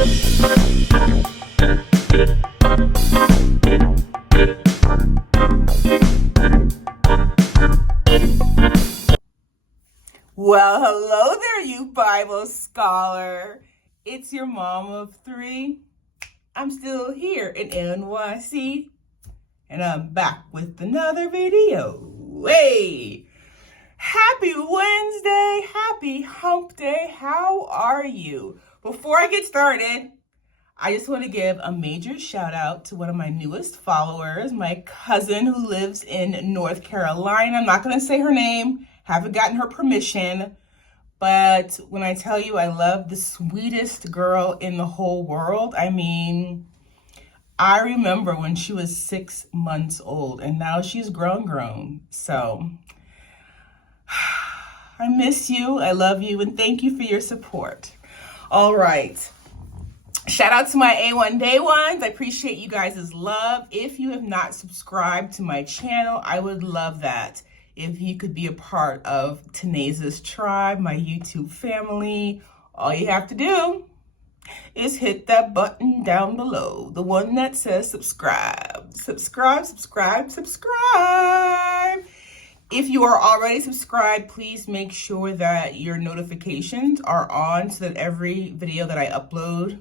Well, hello there, you Bible scholar. It's your mom of three. I'm still here in NYC, and I'm back with another video. Hey! Happy Wednesday! Happy hump day! How are you? Before I get started, I just want to give a major shout out to one of my newest followers, my cousin who lives in North Carolina. I'm not going to say her name. Haven't gotten her permission, but when I tell you I love the sweetest girl in the whole world, I mean, I remember when she was 6 months old and now she's grown. So I miss you, I love you, and thank you for your support. All right. Shout out to my A1 Day Ones. I appreciate you guys' love. If you have not subscribed to my channel, I would love that. If you could be a part of Tenaza's tribe, my YouTube family, all you have to do is hit that button down below, the one that says subscribe. Subscribe. If you are already subscribed, please make sure that your notifications are on so that every video that I upload,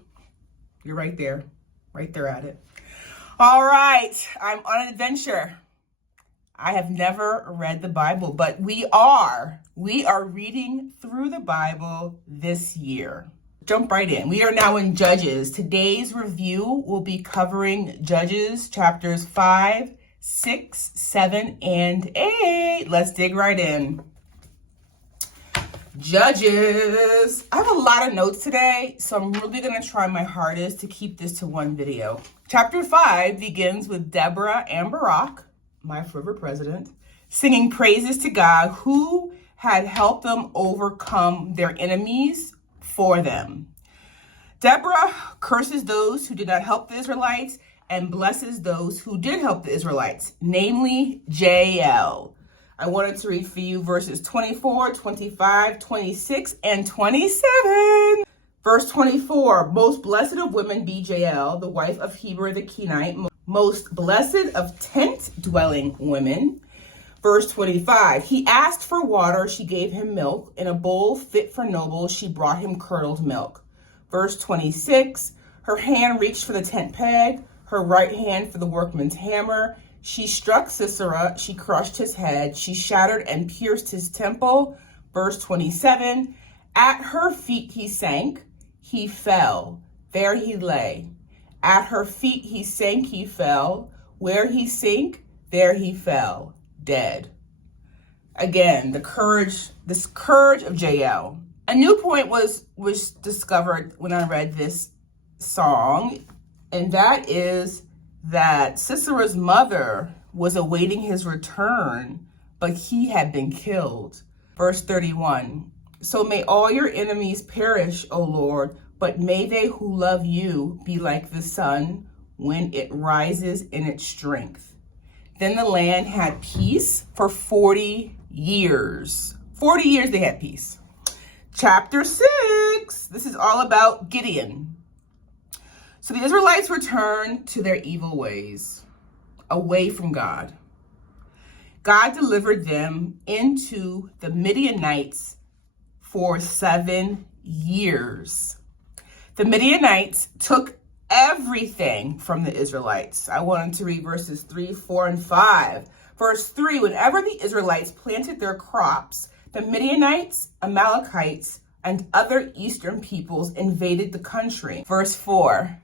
you're right there at it. All right, I'm on an adventure. I have never read the Bible, but we are reading through the Bible this year. Jump right in. We are now in Judges. Today's review will be covering Judges chapters 5, 6, 7, and 8. Let's dig right in. Judges. I have a lot of notes today, so I'm really going to try my hardest to keep this to one video. Chapter 5 begins with Deborah and Barak, my forever president, singing praises to God who had helped them overcome their enemies for them. Deborah curses those who did not help the Israelites and blesses those who did help the Israelites, namely Jael. I wanted to read for you verses 24, 25, 26, and 27. Verse 24, most blessed of women be Jael, the wife of Heber the Kenite, most blessed of tent-dwelling women. Verse 25, he asked for water, she gave him milk. In a bowl fit for nobles, she brought him curdled milk. Verse 26, her hand reached for the tent peg, her right hand for the workman's hammer. She struck Sisera, she crushed his head, she shattered and pierced his temple. Verse 27, at her feet he sank, he fell, there he lay. At her feet he sank, he fell. Where he sank, there he fell, dead. Again, this courage of Jael. A new point was discovered when I read this song, and that is that Sisera's mother was awaiting his return, but he had been killed. Verse 31, so may all your enemies perish, O Lord, but may they who love you be like the sun when it rises in its strength. Then the land had peace for 40 years. 40 years they had peace. Chapter 6, this is all about Gideon. So the Israelites returned to their evil ways, away from God. God delivered them into the Midianites for 7 years. The Midianites took everything from the Israelites. I wanted to read verses 3, 4, and 5. Verse 3, whenever the Israelites planted their crops, the Midianites, Amalekites, and other eastern peoples invaded the country. Verse 4,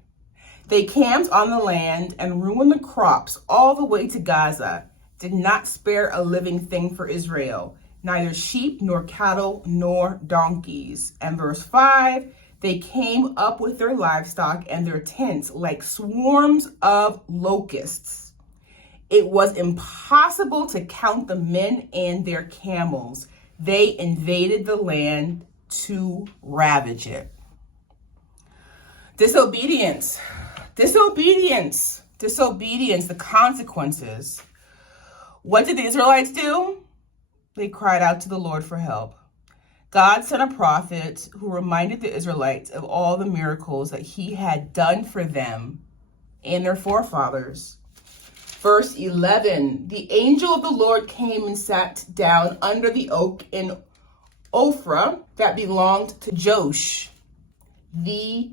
they camped on the land and ruined the crops all the way to Gaza, did not spare a living thing for Israel, neither sheep nor cattle nor donkeys. And verse 5, they came up with their livestock and their tents like swarms of locusts. It was impossible to count the men and their camels. They invaded the land to ravage it. Disobedience, the consequences. What did the Israelites do? They cried out to the Lord for help. God sent a prophet who reminded the Israelites of all the miracles that he had done for them and their forefathers. Verse 11, the angel of the Lord came and sat down under the oak in Ophrah that belonged to Joash, the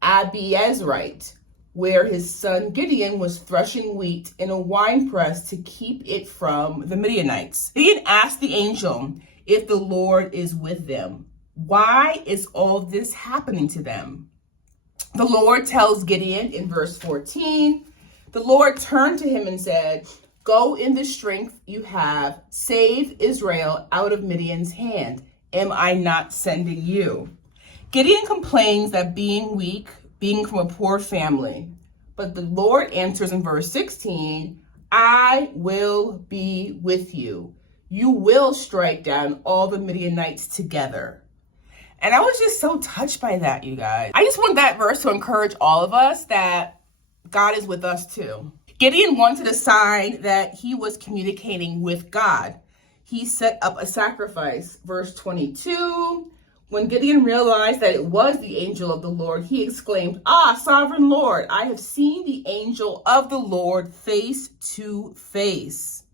Abiezrite, where his son Gideon was threshing wheat in a winepress to keep it from the Midianites. Gideon asked the angel if the Lord is with them. Why is all this happening to them? The Lord tells Gideon in verse 14, the Lord turned to him and said, go in the strength you have, save Israel out of Midian's hand. Am I not sending you? Gideon complains that being weak, being from a poor family. But the Lord answers in verse 16, I will be with you. You will strike down all the Midianites together. And I was just so touched by that, you guys. I just want that verse to encourage all of us that God is with us too. Gideon wanted a sign that he was communicating with God. He set up a sacrifice. Verse 22, when Gideon realized that it was the angel of the Lord, he exclaimed, sovereign Lord, I have seen the angel of the Lord face to face.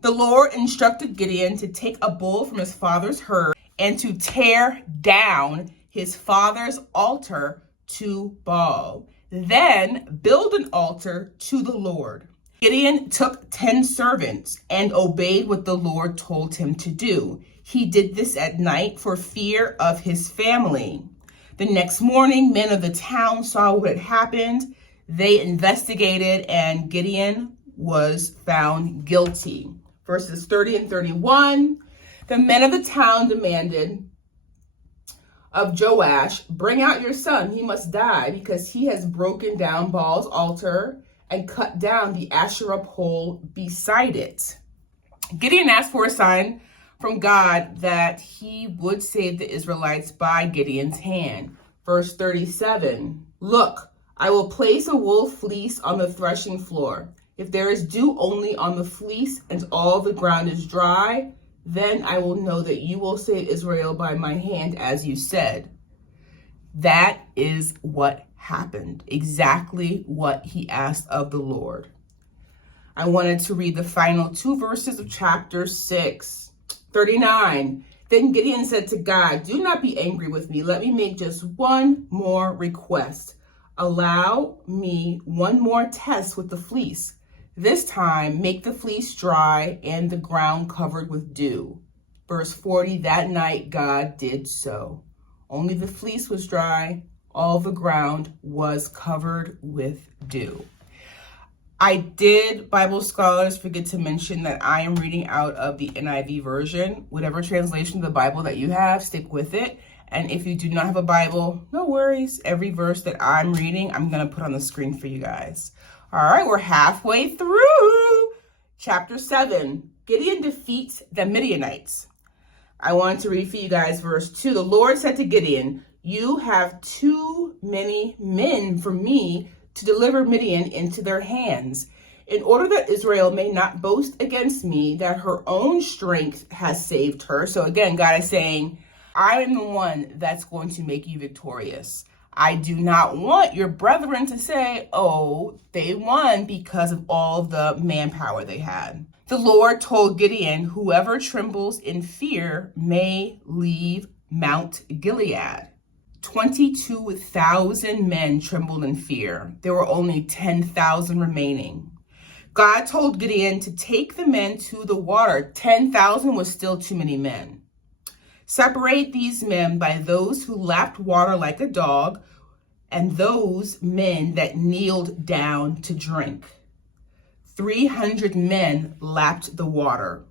The Lord instructed Gideon to take a bull from his father's herd and to tear down his father's altar to Baal. Then build an altar to the Lord. Gideon took 10 servants and obeyed what the Lord told him to do. He did this at night for fear of his family. The next morning, men of the town saw what had happened. They investigated, and Gideon was found guilty. Verses 30 and 31, the men of the town demanded of Joash, bring out your son, he must die, because he has broken down Baal's altar and cut down the Asherah pole beside it. Gideon asked for a sign from God that he would save the Israelites by Gideon's hand. Verse 37, look, I will place a wool fleece on the threshing floor. If there is dew only on the fleece and all the ground is dry, then I will know that you will save Israel by my hand, as you said. That is what happened. Exactly what he asked of the Lord. I wanted to read the final 2 verses of chapter 6. 39. Then Gideon said to God, do not be angry with me. Let me make just one more request. Allow me one more test with the fleece. This time, make the fleece dry and the ground covered with dew. Verse 40, that night God did so. Only the fleece was dry, all the ground was covered with dew. I did, Bible scholars, forget to mention that I am reading out of the NIV version. Whatever translation of the Bible that you have, stick with it. And if you do not have a Bible, no worries. Every verse that I'm reading, I'm going to put on the screen for you guys. All right, we're halfway through chapter 7. Gideon defeats the Midianites. I wanted to read for you guys verse 2. The Lord said to Gideon, you have too many men for me to deliver Midian into their hands. In order that Israel may not boast against me that her own strength has saved her. So again, God is saying, I am the one that's going to make you victorious. I do not want your brethren to say, oh, they won because of all the manpower they had. The Lord told Gideon, whoever trembles in fear may leave Mount Gilead. 22,000 men trembled in fear. There were only 10,000 remaining. God told Gideon to take the men to the water. 10,000 was still too many men. Separate these men by those who lapped water like a dog and those men that kneeled down to drink. 300 men lapped the water.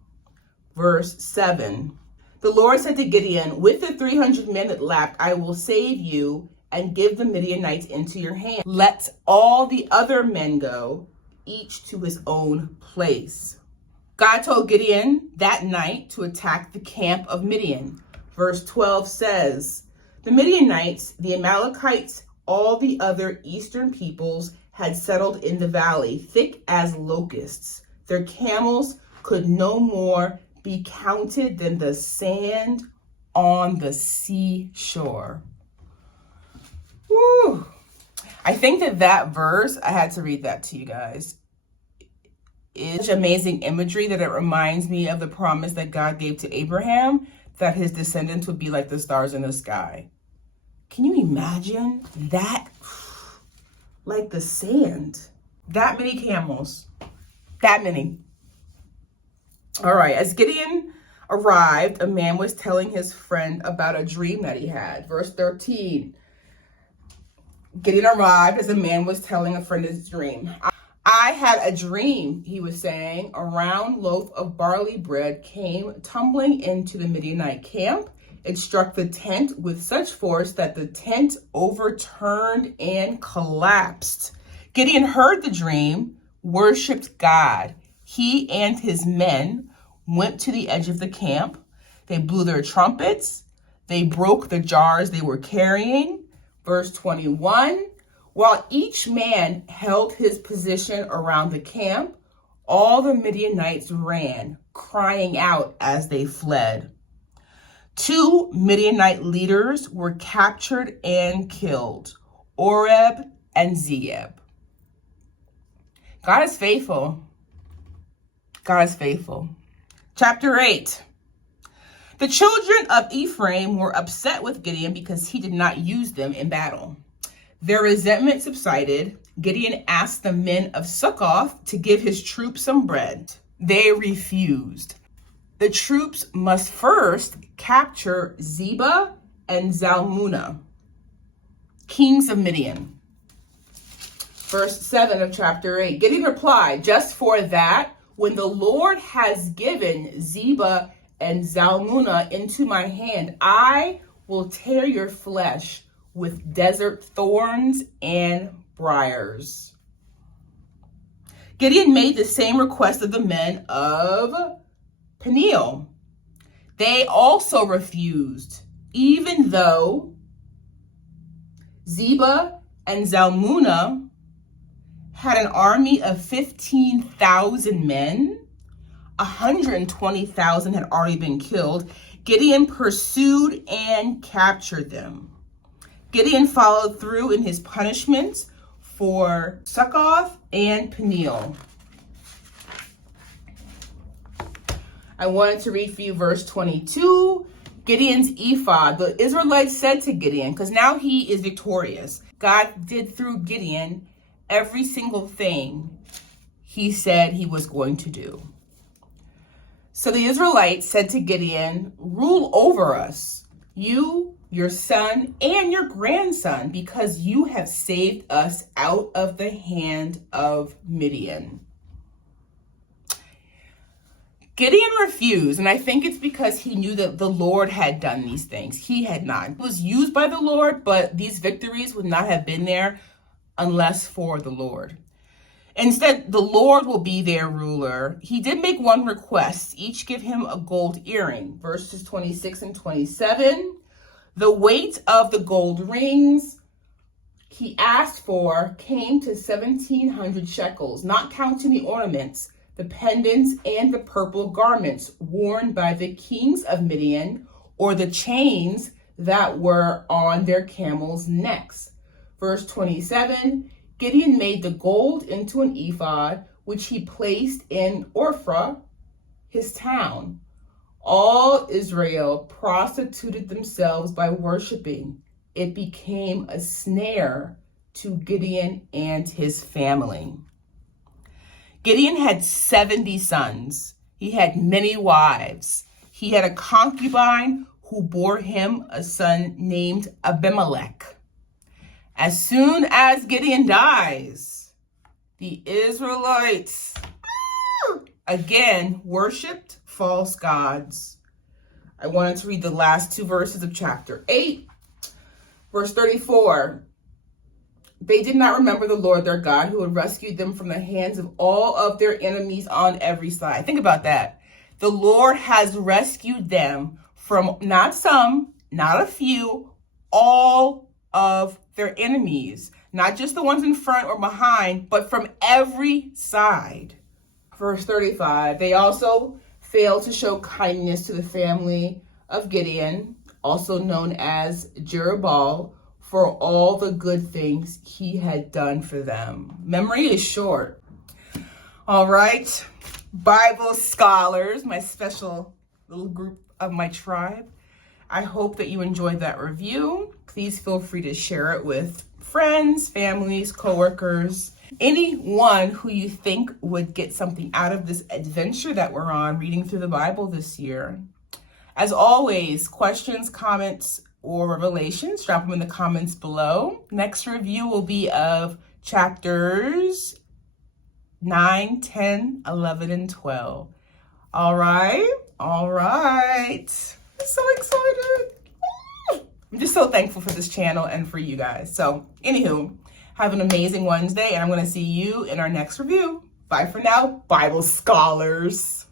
Verse 7. The Lord said to Gideon, with the 300 men that lapped, I will save you and give the Midianites into your hand. Let all the other men go, each to his own place. God told Gideon that night to attack the camp of Midian. Verse 12 says, the Midianites, the Amalekites, all the other eastern peoples had settled in the valley, thick as locusts. Their camels could no more be counted than the sand on the seashore. Woo. I think that verse, I had to read that to you guys, is such amazing imagery that it reminds me of the promise that God gave to Abraham, that his descendants would be like the stars in the sky. Can you imagine that? Like the sand. That many camels. That many. All right, as Gideon arrived, a man was telling his friend about a dream that he had. Verse 13. Gideon arrived as a man was telling a friend his dream. I had a dream, he was saying. A round loaf of barley bread came tumbling into the Midianite camp. It struck the tent with such force that the tent overturned and collapsed. Gideon heard the dream, worshiped God. He and his men went to the edge of the camp. They blew their trumpets. They broke the jars they were carrying. Verse 21, while each man held his position around the camp, all the Midianites ran, crying out as they fled. 2 Midianite leaders were captured and killed, Oreb and Zeeb. God is faithful. God is faithful. Chapter 8. The children of Ephraim were upset with Gideon because he did not use them in battle. Their resentment subsided. Gideon asked the men of Succoth to give his troops some bread. They refused. The troops must first capture Zebah and Zalmunna, kings of Midian. Verse 7 of chapter 8. Gideon replied, just for that, when the Lord has given Zebah and Zalmunna into my hand, I will tear your flesh with desert thorns and briars. Gideon made the same request of the men of Peniel. They also refused, even though Zebah and Zalmunna had an army of 15,000 men. 120,000 had already been killed. Gideon pursued and captured them. Gideon followed through in his punishments for Succoth and Peniel. I wanted to read for you verse 22, Gideon's ephod. The Israelites said to Gideon, because now he is victorious, God did through Gideon every single thing he said he was going to do. So the Israelites said to Gideon, rule over us, you, your son, and your grandson, because you have saved us out of the hand of Midian. Gideon refused, and I think it's because he knew that the Lord had done these things. He had not. He was used by the Lord, but these victories would not have been there unless for the Lord. Instead, the Lord will be their ruler. He did make one request. Each give him a gold earring. Verses 26 and 27. The weight of the gold rings he asked for came to 1,700 shekels, not counting the ornaments, the pendants, and the purple garments worn by the kings of Midian, or the chains that were on their camels' necks. Verse 27, Gideon made the gold into an ephod, which he placed in Ophrah, his town. All Israel prostituted themselves by worshiping. It became a snare to Gideon and his family. Gideon had 70 sons. He had many wives. He had a concubine who bore him a son named Abimelech. As soon as Gideon dies, the Israelites again worshipped false gods. I wanted to read the last 2 verses of chapter 8. Verse 34. They did not remember the Lord their God, who had rescued them from the hands of all of their enemies on every side. Think about that. The Lord has rescued them from not some, not a few, all of their enemies. Not just the ones in front or behind, but from every side. Verse 35. They also failed to show kindness to the family of Gideon, also known as Jerubbaal, for all the good things he had done for them. Memory is short. All right, Bible scholars, my special little group of my tribe. I hope that you enjoyed that review. Please feel free to share it with friends, families, coworkers, anyone who you think would get something out of this adventure that we're on reading through the Bible this year. As always, questions, comments, or revelations, drop them in the comments below. Next review will be of chapters 9, 10, 11, and 12. All right. I'm so excited. I'm just so thankful for this channel and for you guys. So, anywho, have an amazing Wednesday, and I'm going to see you in our next review. Bye for now, Bible scholars.